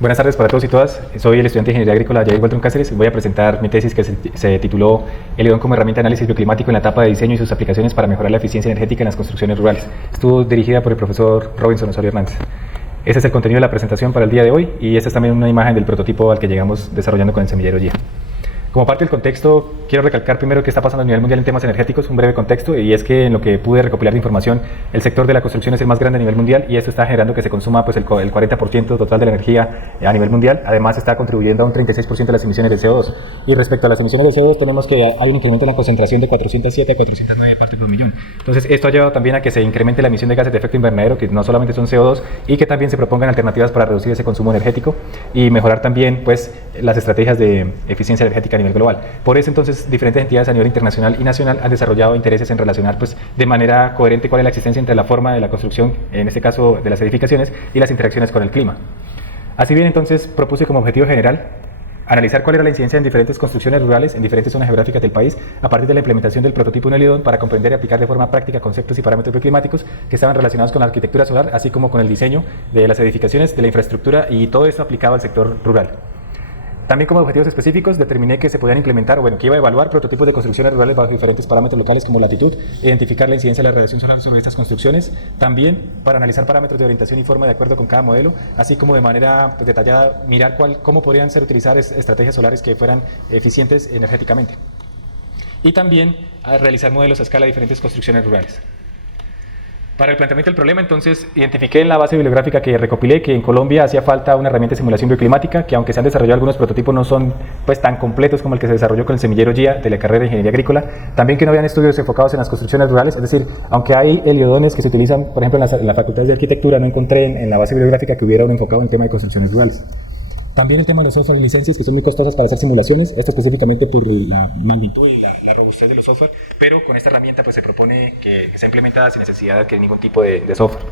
Buenas tardes para todos y todas. Soy el estudiante de Ingeniería Agrícola Jair Waltron Cáceres. Voy a presentar mi tesis que se tituló El león como herramienta de análisis bioclimático en la etapa de diseño y sus aplicaciones para mejorar la eficiencia energética en las construcciones rurales. Estuvo dirigida por el profesor Robinson Osorio Hernández. Este es el contenido de la presentación para el día de hoy y esta es también una imagen del prototipo al que llegamos desarrollando con el semillero GIA. Como parte del contexto, quiero recalcar primero qué está pasando a nivel mundial en temas energéticos, un breve contexto, y es que en lo que pude recopilar de información, el sector de la construcción es el más grande a nivel mundial y esto está generando que se consuma el 40% total de la energía a nivel mundial. Además está contribuyendo a un 36% de las emisiones de CO2. Y respecto a las emisiones de CO2 tenemos que hay un incremento en la concentración de 407 a 409 partes por millón. Entonces esto ha llevado también a que se incremente la emisión de gases de efecto invernadero, que no solamente son CO2, y que también se propongan alternativas para reducir ese consumo energético y mejorar también las estrategias de eficiencia energética a nivel global. Por eso entonces diferentes entidades a nivel internacional y nacional han desarrollado intereses en relacionar de manera coherente cuál es la existencia entre la forma de la construcción, en este caso de las edificaciones, y las interacciones con el clima. Así bien, entonces propuse como objetivo general analizar cuál era la incidencia en diferentes construcciones rurales en diferentes zonas geográficas del país a partir de la implementación del prototipo Unelidón para comprender y aplicar de forma práctica conceptos y parámetros bioclimáticos que estaban relacionados con la arquitectura solar, así como con el diseño de las edificaciones, de la infraestructura y todo eso aplicado al sector rural. También como objetivos específicos determiné que se podían implementar, que iba a evaluar prototipos de construcciones rurales bajo diferentes parámetros locales como latitud, identificar la incidencia de la radiación solar sobre estas construcciones, también para analizar parámetros de orientación y forma de acuerdo con cada modelo, así como de manera detallada mirar cómo podrían ser utilizadas estrategias solares que fueran eficientes energéticamente. Y también a realizar modelos a escala de diferentes construcciones rurales. Para el planteamiento del problema, entonces, identifiqué en la base bibliográfica que recopilé que en Colombia hacía falta una herramienta de simulación bioclimática, que aunque se han desarrollado algunos prototipos no son tan completos como el que se desarrolló con el semillero GIA de la carrera de Ingeniería Agrícola, también que no habían estudios enfocados en las construcciones rurales, es decir, aunque hay heliodones que se utilizan, por ejemplo, en las facultades de arquitectura, no encontré en la base bibliográfica que hubiera un enfocado en el tema de construcciones rurales. También el tema de los software y licencias, que son muy costosas para hacer simulaciones, esto específicamente por la magnitud y la robustez de los software, pero con esta herramienta se propone que sea implementada sin necesidad de adquirir ningún tipo de software.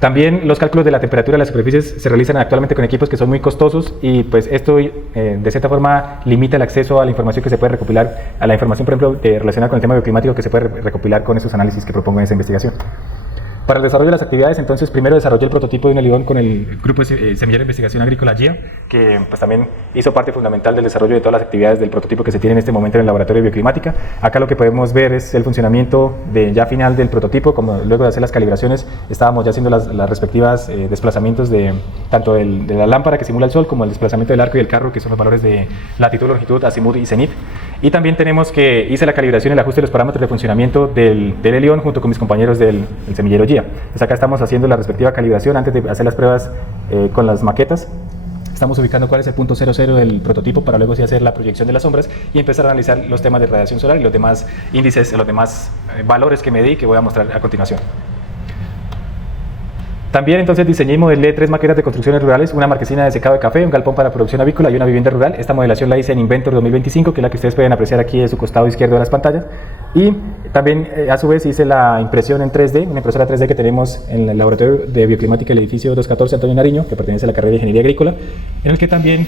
También los cálculos de la temperatura de las superficies se realizan actualmente con equipos que son muy costosos y esto de cierta forma limita el acceso a la información que se puede recopilar, a la información por ejemplo relacionada con el tema bioclimático que se puede recopilar con esos análisis que propongo en esa investigación. Para el desarrollo de las actividades, entonces, primero desarrollé el prototipo de Unelidón con el grupo de Semillero de Investigación Agrícola GIA, que también hizo parte fundamental del desarrollo de todas las actividades del prototipo que se tiene en este momento en el laboratorio de bioclimática. Acá lo que podemos ver es el funcionamiento final del prototipo, como luego de hacer las calibraciones, estábamos ya haciendo las respectivas desplazamientos de tanto de la lámpara que simula el sol, como el desplazamiento del arco y el carro, que son los valores de latitud, longitud, azimut y zenit. Y también tenemos que hice la calibración y el ajuste de los parámetros de funcionamiento del Helión junto con mis compañeros del semillero GIA. Entonces acá estamos haciendo la respectiva calibración antes de hacer las pruebas con las maquetas. Estamos ubicando cuál es el punto 00 del prototipo para luego sí hacer la proyección de las sombras y empezar a analizar los temas de radiación solar y los demás índices, los demás valores que medí que voy a mostrar a continuación. También entonces diseñé y modelé 3 maquetas de construcciones rurales, una marquesina de secado de café, un galpón para producción avícola y una vivienda rural. Esta modelación la hice en Inventor 2025, que es la que ustedes pueden apreciar aquí de su costado izquierdo de las pantallas. Y también a su vez hice la impresión en 3D, una impresora 3D que tenemos en el laboratorio de bioclimática del edificio 214 Antonio Nariño, que pertenece a la carrera de Ingeniería Agrícola, en el que también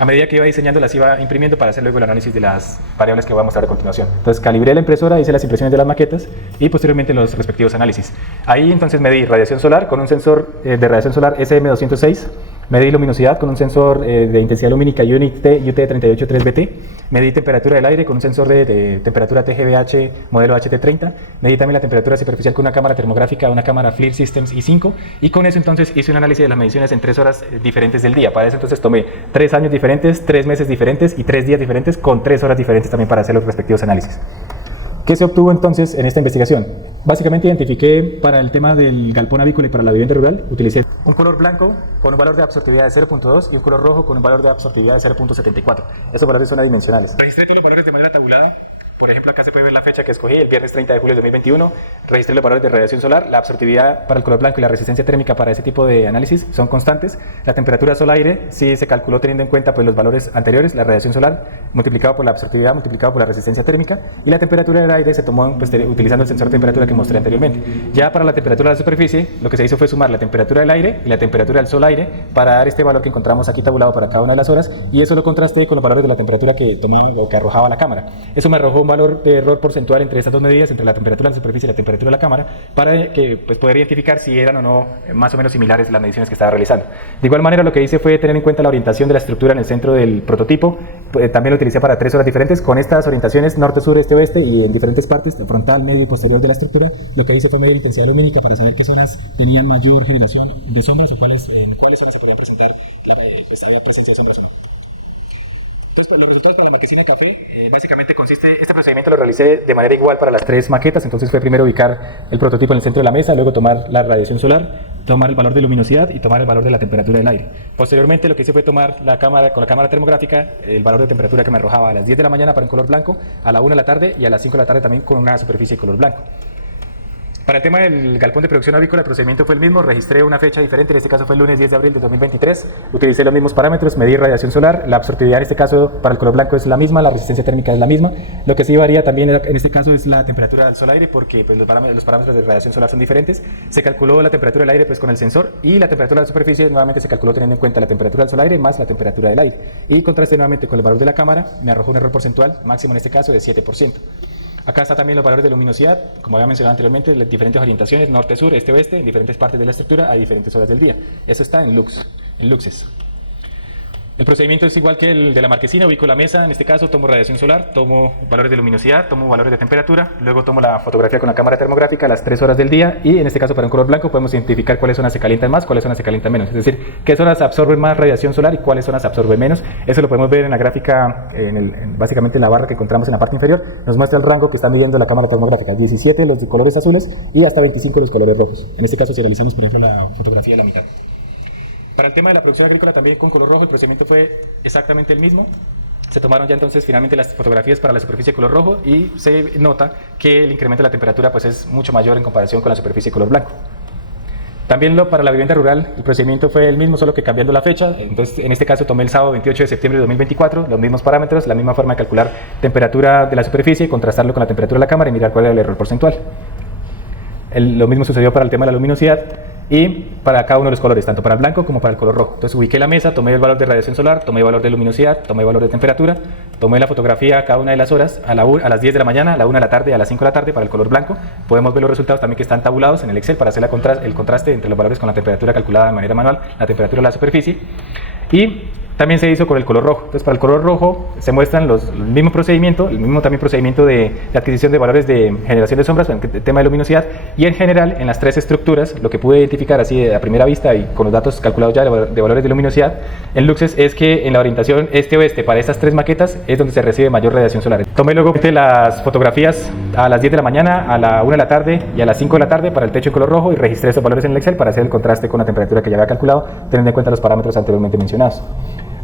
a medida que iba diseñando las iba imprimiendo para hacer luego el análisis de las variables que voy a mostrar a continuación. Entonces calibré la impresora, hice las impresiones de las maquetas y posteriormente los respectivos análisis. Ahí entonces medí radiación solar con un sensor de radiación solar SM206, medí luminosidad con un sensor de intensidad lumínica UNIT UT383BT, medí temperatura del aire con un sensor de temperatura TGBH modelo HT30, medí también la temperatura superficial con una cámara termográfica, una cámara FLIR Systems i5 y con eso entonces hice un análisis de las mediciones en 3 horas diferentes del día. Para eso entonces tomé 3 años diferentes, 3 meses diferentes y 3 días diferentes con 3 horas diferentes también para hacer los respectivos análisis. ¿Qué se obtuvo entonces en esta investigación? Básicamente identifiqué para el tema del galpón avícola y para la vivienda rural, utilicé un color blanco con un valor de absortividad de 0.2 y un color rojo con un valor de absortividad de 0.74. Estos valores son adimensionales. Registré todos los valores de manera tabulada. Por ejemplo, acá se puede ver la fecha que escogí, el viernes 30 de julio de 2021. Registré los valores de radiación solar, la absortividad para el color blanco y la resistencia térmica para ese tipo de análisis son constantes. La temperatura sol-aire sí se calculó teniendo en cuenta los valores anteriores, la radiación solar multiplicado por la absortividad multiplicado por la resistencia térmica y la temperatura del aire se tomó utilizando el sensor de temperatura que mostré anteriormente. Ya para la temperatura de la superficie, lo que se hizo fue sumar la temperatura del aire y la temperatura del sol-aire para dar este valor que encontramos aquí tabulado para cada una de las horas y eso lo contrasté con los valores de la temperatura que tomé o que arrojaba la cámara. Eso me arrojó valor de error porcentual entre estas dos medidas, entre la temperatura de la superficie y la temperatura de la cámara, para que pues, poder identificar si eran o no más o menos similares las mediciones que estaba realizando. De igual manera, lo que hice fue tener en cuenta la orientación de la estructura en el centro del prototipo. También lo utilicé para 3 horas diferentes, con estas orientaciones norte, sur, este, oeste y en diferentes partes, frontal, medio y posterior de la estructura. Lo que hice fue medir intensidad lumínica para saber qué zonas tenían mayor generación de sombras o en cuáles zonas se podían presentar pues, había presencia de sombras o no. Entonces, los resultados para la marquesina café, básicamente consiste, este procedimiento lo realicé de manera igual para las 3 maquetas. Entonces fue primero ubicar el prototipo en el centro de la mesa, luego tomar la radiación solar, tomar el valor de luminosidad y tomar el valor de la temperatura del aire. Posteriormente lo que hice fue tomar la cámara, con la cámara termográfica, el valor de temperatura que me arrojaba a las 10 de la mañana para un color blanco, a la 1 de la tarde y a las 5 de la tarde también con una superficie de color blanco. Para el tema del galpón de producción avícola, el procedimiento fue el mismo. Registré una fecha diferente, en este caso fue el lunes 10 de abril de 2023. Utilicé los mismos parámetros, medí radiación solar. La absortividad en este caso para el color blanco es la misma, la resistencia térmica es la misma. Lo que sí varía también en este caso es la temperatura del sol-aire, porque pues, los parámetros de radiación solar son diferentes. Se calculó la temperatura del aire pues, con el sensor, y la temperatura de la superficie nuevamente se calculó teniendo en cuenta la temperatura del sol-aire más la temperatura del aire. Y contrasté nuevamente con el valor de la cámara, me arrojó un error porcentual máximo en este caso de 7%. Acá está también los valores de luminosidad, como había mencionado anteriormente, las diferentes orientaciones, norte, sur, este, oeste, en diferentes partes de la estructura a diferentes horas del día. Eso está en luxes. El procedimiento es igual que el de la marquesina. Ubico la mesa, en este caso tomo radiación solar, tomo valores de luminosidad, tomo valores de temperatura, luego tomo la fotografía con la cámara termográfica a las 3 horas del día, y en este caso para un color blanco podemos identificar cuáles zonas se calientan más, cuáles zonas se calientan menos, es decir, qué zonas absorben más radiación solar y cuáles zonas absorben menos. Eso lo podemos ver en la gráfica, básicamente en la barra que encontramos en la parte inferior. Nos muestra el rango que está midiendo la cámara termográfica, 17 los de colores azules y hasta 25 los colores rojos. En este caso si realizamos por ejemplo la fotografía de la mitad. Para el tema de la producción agrícola también con color rojo el procedimiento fue exactamente el mismo. Se tomaron ya entonces finalmente las fotografías para la superficie de color rojo y se nota que el incremento de la temperatura pues, es mucho mayor en comparación con la superficie de color blanco. También para la vivienda rural el procedimiento fue el mismo, solo que cambiando la fecha. Entonces en este caso tomé el sábado 28 de septiembre de 2024, los mismos parámetros, la misma forma de calcular temperatura de la superficie, contrastarlo con la temperatura de la cámara y mirar cuál era el error porcentual. Lo mismo sucedió para el tema de la luminosidad y para cada uno de los colores, tanto para el blanco como para el color rojo. Entonces ubiqué la mesa, tomé el valor de radiación solar, tomé el valor de luminosidad, tomé el valor de temperatura, tomé la fotografía a cada una de las horas, a las 10 de la mañana, a la 1 de la tarde y a las 5 de la tarde para el color blanco. Podemos ver los resultados también que están tabulados en el Excel para hacer el contraste entre los valores con la temperatura calculada de manera manual, la temperatura de la superficie. Y también se hizo con el color rojo. Entonces para el color rojo se muestran el mismo procedimiento, el mismo también procedimiento de adquisición de valores de generación de sombras, el tema de luminosidad, y en general en las 3 estructuras lo que pude identificar así a primera vista y con los datos calculados ya de valores de luminosidad en luxes es que en la orientación este-oeste para estas 3 maquetas es donde se recibe mayor radiación solar. Tomé luego las fotografías a las 10 de la mañana, a la 1 de la tarde y a las 5 de la tarde para el techo en color rojo y registré esos valores en el Excel para hacer el contraste con la temperatura que ya había calculado, teniendo en cuenta los parámetros anteriormente mencionados.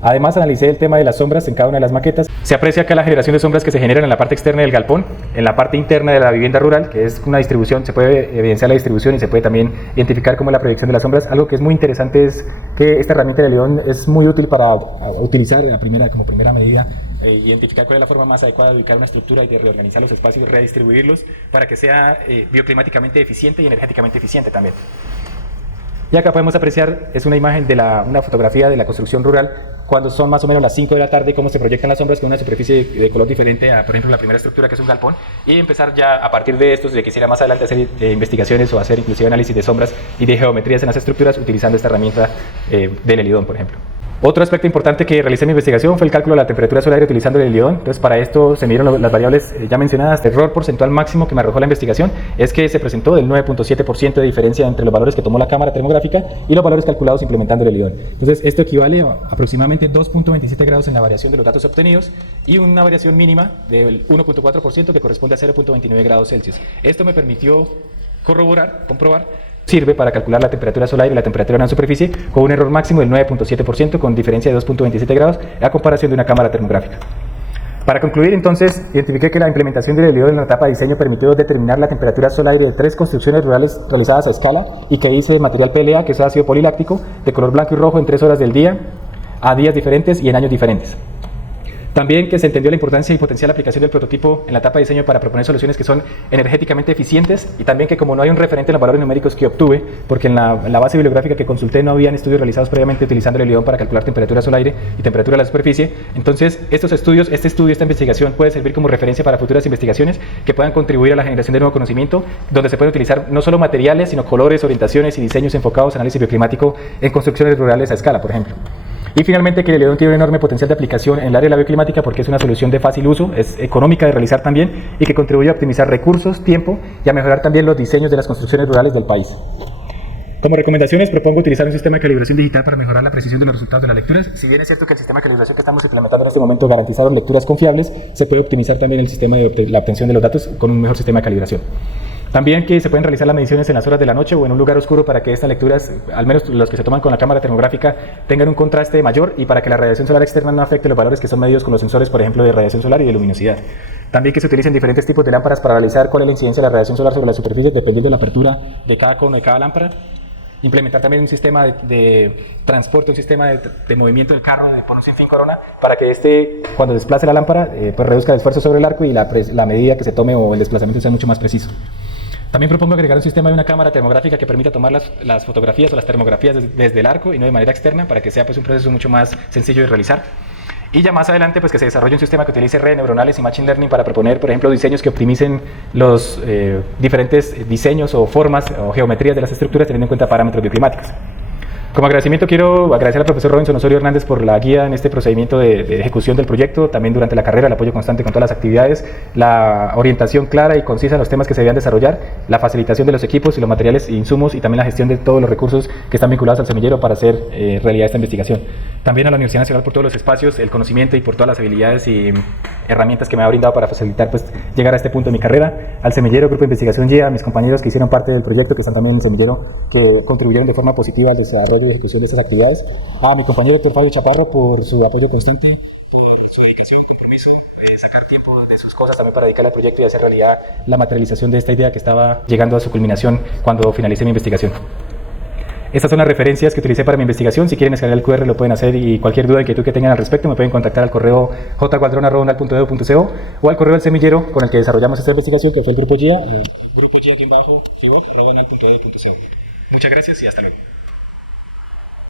Además analicé el tema de las sombras en cada una de las maquetas. Se aprecia acá la generación de sombras que se generan en la parte externa del galpón, en la parte interna de la vivienda rural, que es una distribución, se puede evidenciar la distribución y se puede también identificar cómo es la proyección de las sombras. Algo que es muy interesante es que esta herramienta de León es muy útil para utilizar como primera medida, identificar cuál es la forma más adecuada de ubicar una estructura y de reorganizar los espacios, redistribuirlos para que sea bioclimáticamente eficiente y energéticamente eficiente también. Y acá podemos apreciar, es una imagen de una fotografía de la construcción rural cuando son más o menos las 5 de la tarde, cómo se proyectan las sombras con una superficie de color diferente a, por ejemplo, la primera estructura que es un galpón, y empezar ya a partir de esto, si quisiera más adelante hacer investigaciones o hacer inclusive análisis de sombras y de geometrías en las estructuras utilizando esta herramienta del Helidón, por ejemplo. Otro aspecto importante que realicé en mi investigación fue el cálculo de la temperatura solar utilizando el Helidón. Entonces para esto se midieron las variables ya mencionadas. El error porcentual máximo que me arrojó la investigación es que se presentó del 9.7% de diferencia entre los valores que tomó la cámara termográfica y los valores calculados implementando el Helidón. Entonces esto equivale a aproximadamente 2.27 grados en la variación de los datos obtenidos y una variación mínima del 1.4% que corresponde a 0.29 grados Celsius. Esto me permitió comprobar, sirve para calcular la temperatura solar y la temperatura en la superficie con un error máximo del 9.7% con diferencia de 2.27 grados a comparación de una cámara termográfica. Para concluir, entonces, identifiqué que la implementación del Helidón en la etapa de diseño permitió determinar la temperatura solar de 3 construcciones rurales realizadas a escala y que hice de material PLA, que es ácido poliláctico, de color blanco y rojo en 3 horas del día, a días diferentes y en años diferentes. También que se entendió la importancia y potencial aplicación del prototipo en la etapa de diseño para proponer soluciones que son energéticamente eficientes, y también que como no hay un referente en los valores numéricos que obtuve, porque en la base bibliográfica que consulté no habían estudios realizados previamente utilizando el ION para calcular temperatura del aire y temperatura de la superficie, entonces esta investigación puede servir como referencia para futuras investigaciones que puedan contribuir a la generación de nuevo conocimiento, donde se pueden utilizar no solo materiales, sino colores, orientaciones y diseños enfocados a análisis bioclimático en construcciones rurales a escala, por ejemplo. Y finalmente que el ION tiene un enorme potencial de aplicación en el área de la bioclimática porque es una solución de fácil uso, es económica de realizar también y que contribuye a optimizar recursos, tiempo y a mejorar también los diseños de las construcciones rurales del país. Como recomendaciones propongo utilizar un sistema de calibración digital para mejorar la precisión de los resultados de las lecturas. Si bien es cierto que el sistema de calibración que estamos implementando en este momento garantizaron lecturas confiables, se puede optimizar también el sistema de la obtención de los datos con un mejor sistema de calibración. También que se pueden realizar las mediciones en las horas de la noche o en un lugar oscuro para que estas lecturas, al menos los que se toman con la cámara termográfica, tengan un contraste mayor y para que la radiación solar externa no afecte los valores que son medidos con los sensores, por ejemplo, de radiación solar y de luminosidad. También que se utilicen diferentes tipos de lámparas para analizar cuál es la incidencia de la radiación solar sobre la superficie dependiendo de la apertura de cada cono de cada lámpara. Implementar también un sistema de transporte, un sistema de movimiento del carro por un sinfín corona para que cuando desplace la lámpara, pues reduzca el esfuerzo sobre el arco y la medida que se tome o el desplazamiento sea mucho más preciso. También propongo agregar un sistema de una cámara termográfica que permita tomar las fotografías o las termografías desde el arco y no de manera externa para que sea pues un proceso mucho más sencillo de realizar. Y ya más adelante pues que se desarrolle un sistema que utilice redes neuronales y machine learning para proponer, por ejemplo, diseños que optimicen los diferentes diseños o formas o geometrías de las estructuras teniendo en cuenta parámetros bioclimáticos. Como agradecimiento quiero agradecer al profesor Robinson Osorio Hernández por la guía en este procedimiento de ejecución del proyecto, también durante la carrera, el apoyo constante con todas las actividades, la orientación clara y concisa en los temas que se debían desarrollar, la facilitación de los equipos y los materiales e insumos y también la gestión de todos los recursos que están vinculados al semillero para hacer realidad esta investigación. También a la Universidad Nacional por todos los espacios, el conocimiento y por todas las habilidades y herramientas que me ha brindado para facilitar pues, llegar a este punto de mi carrera, al semillero, Grupo de Investigación GIA, a mis compañeros que hicieron parte del proyecto, que están también en el semillero, que contribuyeron de forma positiva al desarrollo y ejecución de estas actividades, a mi compañero Dr. Fabio Chaparro por su apoyo constante, por su dedicación, compromiso, sacar tiempo de sus cosas también para dedicarle al proyecto y hacer realidad la materialización de esta idea que estaba llegando a su culminación cuando finalicé mi investigación. Estas son las referencias que utilicé para mi investigación. Si quieren escanear el QR lo pueden hacer y cualquier duda o inquietud que tengan al respecto me pueden contactar al correo jgualdron@unal.edu.co o al correo del semillero con el que desarrollamos esta investigación, que fue el Grupo GIA, el Grupo GIA-FIBOC@unal.edu.co. Muchas gracias y hasta luego.